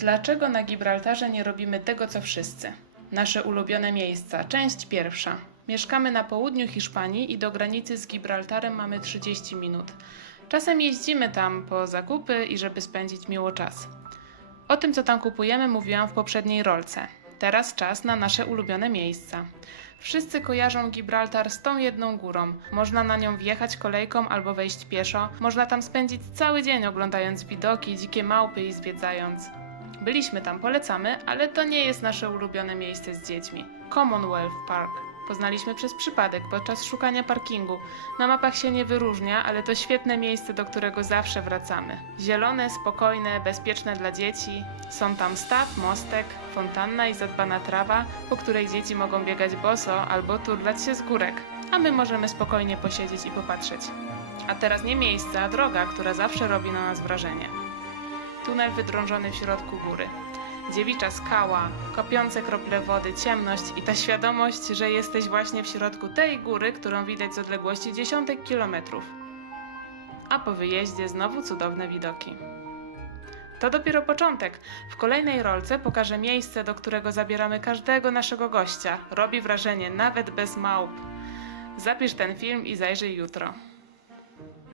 Dlaczego na Gibraltarze nie robimy tego, co wszyscy? Nasze ulubione miejsca. Część pierwsza. Mieszkamy na południu Hiszpanii i do granicy z Gibraltarem mamy 30 minut. Czasem jeździmy tam po zakupy i żeby spędzić miło czas. O tym, co tam kupujemy, mówiłam w poprzedniej rolce. Teraz czas na nasze ulubione miejsca. Wszyscy kojarzą Gibraltar z tą jedną górą. Można na nią wjechać kolejką albo wejść pieszo. Można tam spędzić cały dzień oglądając widoki, dzikie małpy i zwiedzając. Byliśmy tam, polecamy, ale to nie jest nasze ulubione miejsce z dziećmi. Commonwealth Park. Poznaliśmy przez przypadek podczas szukania parkingu. Na mapach się nie wyróżnia, ale to świetne miejsce, do którego zawsze wracamy. Zielone, spokojne, bezpieczne dla dzieci. Są tam staw, mostek, fontanna i zadbana trawa, po której dzieci mogą biegać boso albo turlać się z górek, a my możemy spokojnie posiedzieć i popatrzeć. A teraz nie miejsce, a droga, która zawsze robi na nas wrażenie. Tunel wydrążony w środku góry. Dziewicza skała, kopiące krople wody, ciemność i ta świadomość, że jesteś właśnie w środku tej góry, którą widać z odległości dziesiątek kilometrów. A po wyjeździe znowu cudowne widoki. To dopiero początek. W kolejnej rolce pokażę miejsce, do którego zabieramy każdego naszego gościa. Robi wrażenie nawet bez małp. Zapisz ten film i zajrzyj jutro.